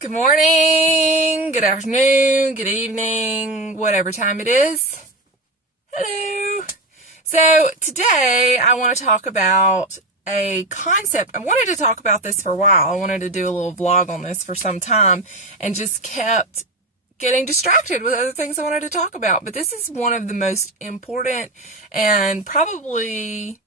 Good morning, good afternoon, good evening, whatever time it is. Hello. So today I want to talk about a concept. I wanted to talk about this for a while. I wanted to do a little vlog on this for some time and just kept getting distracted with other things I wanted to talk about. But this is one of the most important and probably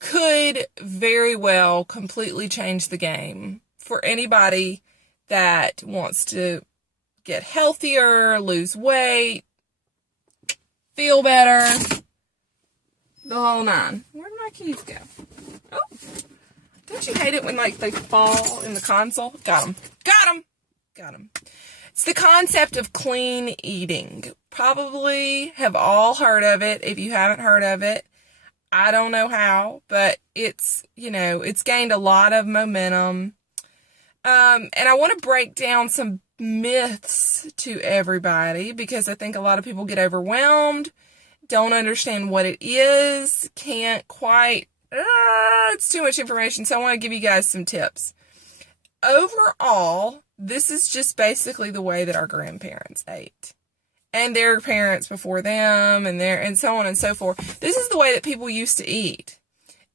could very well completely change the game for anybody that wants to get healthier, lose weight, feel better, the whole nine. Where did my keys go? Oh, don't you hate it when they fall in the console? Got them. Got them. Got them. It's the concept of clean eating. Probably have all heard of it. If you haven't heard of it, I don't know how, but it's gained a lot of momentum. And I want to break down some myths to everybody because I think a lot of people get overwhelmed, don't understand what it is, can't quite, it's too much information. So I want to give you guys some tips. Overall, this is just basically the way that our grandparents ate and their parents before them and so on and so forth. This is the way that people used to eat.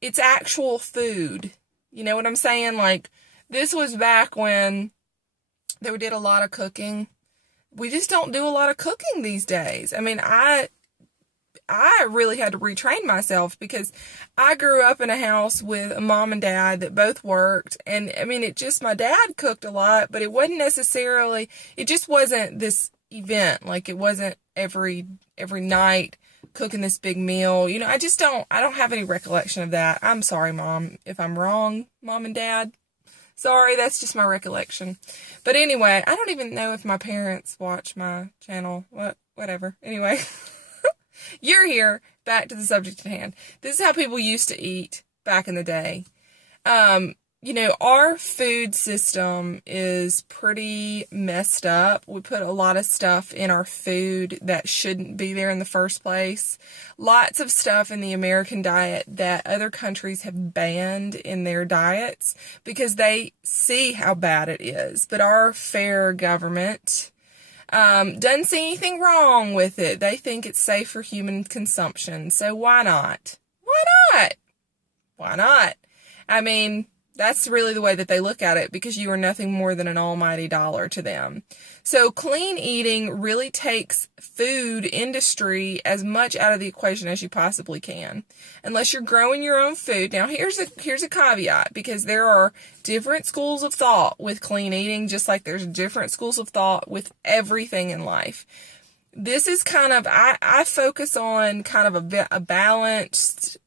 It's actual food. You know what I'm saying? This was back when they did a lot of cooking. We just don't do a lot of cooking these days. I mean, I really had to retrain myself because I grew up in a house with a mom and dad that both worked. And I mean, my dad cooked a lot, but it wasn't necessarily, it just wasn't this event. It wasn't every night cooking this big meal. I don't have any recollection of that. I'm sorry, Mom, if I'm wrong, Mom and Dad. Sorry, that's just my recollection. But anyway, I don't even know if my parents watch my channel. Whatever. Anyway, you're here. Back to the subject at hand. This is how people used to eat back in the day. Our food system is pretty messed up. We put a lot of stuff in our food that shouldn't be there in the first place. Lots of stuff in the American diet that other countries have banned in their diets because they see how bad it is. But our fair government doesn't see anything wrong with it. They think it's safe for human consumption. So why not? Why not? Why not? I mean, that's really the way that they look at it because you are nothing more than an almighty dollar to them. So clean eating really takes food industry as much out of the equation as you possibly can. Unless you're growing your own food. Now here's a caveat because there are different schools of thought with clean eating just like there's different schools of thought with everything in life. This is kind of, I focus on kind of a balanced,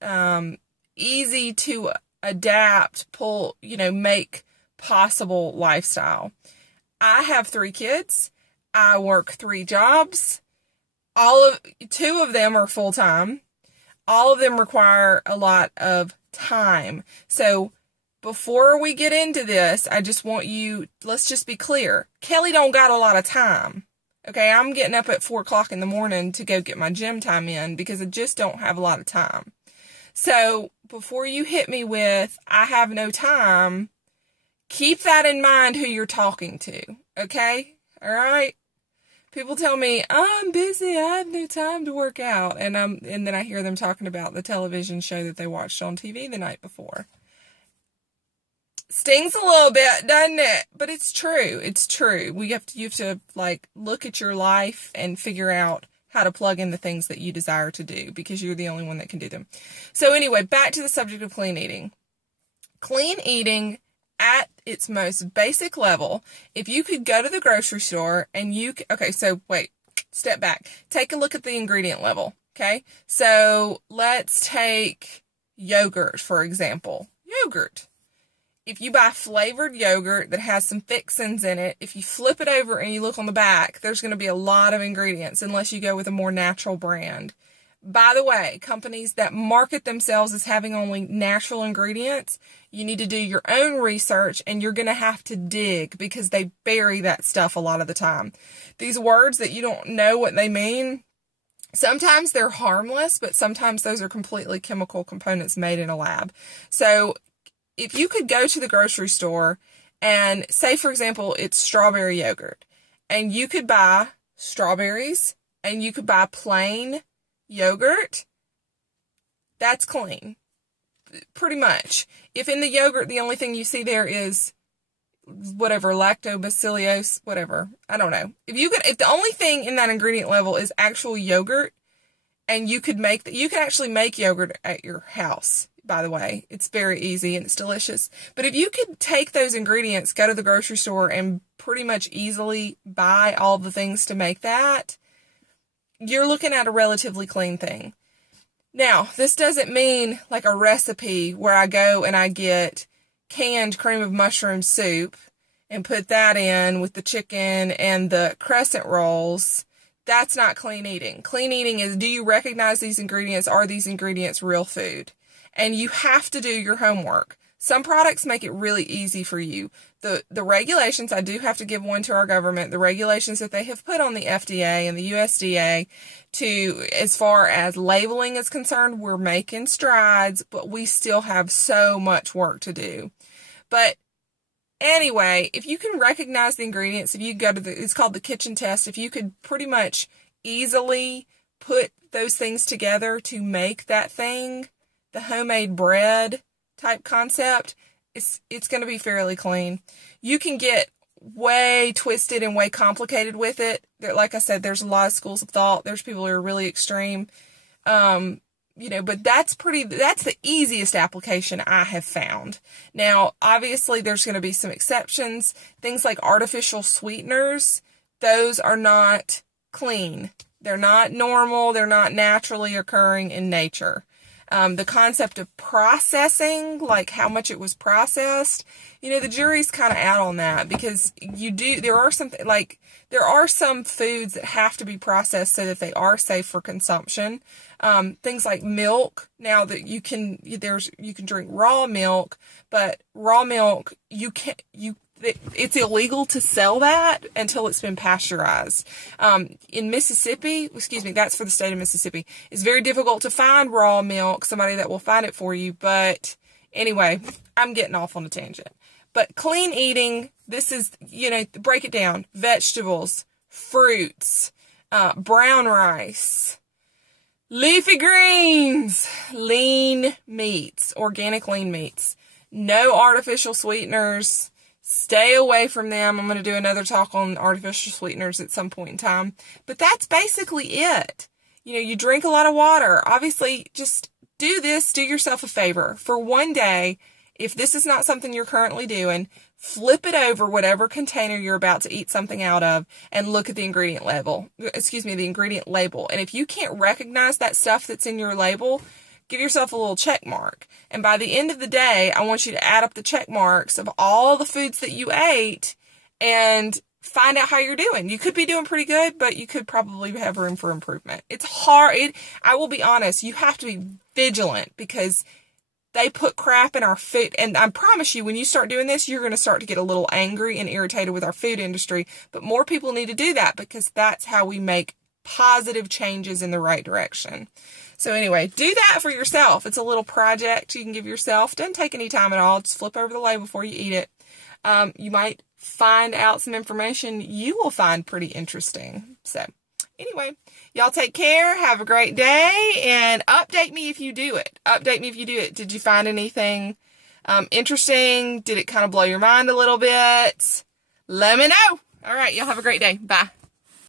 easy to adapt, make possible lifestyle. I have 3 kids. I work 3 jobs. 2 of them are full-time. All of them require a lot of time. So before we get into this, I just want let's just be clear. Kelly don't got a lot of time. Okay, I'm getting up at 4 o'clock in the morning to go get my gym time in because I just don't have a lot of time. So before you hit me with, I have no time, keep that in mind who you're talking to, okay? All right? People tell me, I'm busy, I have no time to work out. And then I hear them talking about the television show that they watched on TV the night before. Stings a little bit, doesn't it? But it's true. It's true. You have to look at your life and figure out how to plug in the things that you desire to do because you're the only one that can do them. So anyway, back to the subject of clean eating. Clean eating at its most basic level, if you could go to the grocery store and step back. Take a look at the ingredient level, okay? So let's take yogurt, for example. Yogurt. If you buy flavored yogurt that has some fixins in it, if you flip it over and you look on the back, there's going to be a lot of ingredients unless you go with a more natural brand. By the way, companies that market themselves as having only natural ingredients, you need to do your own research and you're going to have to dig because they bury that stuff a lot of the time. These words that you don't know what they mean, sometimes they're harmless, but sometimes those are completely chemical components made in a lab. So if you could go to the grocery store And say, for example, it's strawberry yogurt. And you could buy strawberries and you could buy plain yogurt. That's clean. Pretty much. If in the yogurt, the only thing you see there is whatever, lactobacillus, whatever. I don't know. If the only thing in that ingredient level is actual yogurt, and you can actually make yogurt at your house, by the way. It's very easy and it's delicious. But if you could take those ingredients, go to the grocery store and pretty much easily buy all the things to make that, you're looking at a relatively clean thing. Now, this doesn't mean like a recipe where I go and I get canned cream of mushroom soup and put that in with the chicken and the crescent rolls. That's not clean eating. Clean eating is, do you recognize these ingredients? Are these ingredients real food? And you have to do your homework. Some products make it really easy for you. The regulations, I do have to give one to our government, the regulations that they have put on the FDA and the USDA as far as labeling is concerned, we're making strides, but we still have so much work to do. But anyway, if you can recognize the ingredients, if you go to it's called the kitchen test, if you could pretty much easily put those things together to make that thing, the homemade bread type concept, it's going to be fairly clean. You can get way twisted and way complicated with it. Like I said, there's a lot of schools of thought. There's people who are really extreme. But that's the easiest application I have found. Now, obviously, there's going to be some exceptions. Things like artificial sweeteners, those are not clean. They're not normal. They're not naturally occurring in nature. The concept of processing, like how much it was processed, the jury's kind of out on that, because there are some foods that have to be processed so that they are safe for consumption. Things like milk. Now that you can drink raw milk, but raw milk, it's illegal to sell that until it's been pasteurized. In Mississippi, that's for the state of Mississippi, it's very difficult to find raw milk, somebody that will find it for you. But anyway, I'm getting off on a tangent. But clean eating, this is, break it down. Vegetables, fruits, brown rice, leafy greens, lean meats, organic lean meats, no artificial sweeteners. Stay away from them. I'm going to do another talk on artificial sweeteners at some point in time. But that's basically it. You drink a lot of water. Obviously, just do yourself a favor. For one day, if this is not something you're currently doing, flip it over whatever container you're about to eat something out of and look at the ingredient label. The ingredient label. And if you can't recognize that stuff that's in your label, give yourself a little check mark. And by the end of the day, I want you to add up the check marks of all the foods that you ate and find out how you're doing. You could be doing pretty good, but you could probably have room for improvement. It's hard. I will be honest, you have to be vigilant because they put crap in our food. And I promise you, when you start doing this, you're going to start to get a little angry and irritated with our food industry. But more people need to do that, because that's how we make positive changes in the right direction. So anyway, do that for yourself. It's a little project you can give yourself. Doesn't take any time at all. Just flip over the label before you eat it. You might find out some information you will find pretty interesting. So anyway, y'all take care. Have a great day, and update me if you do it. Did you find anything interesting? Did it kind of blow your mind a little bit? Let me know. All right, y'all have a great day. Bye.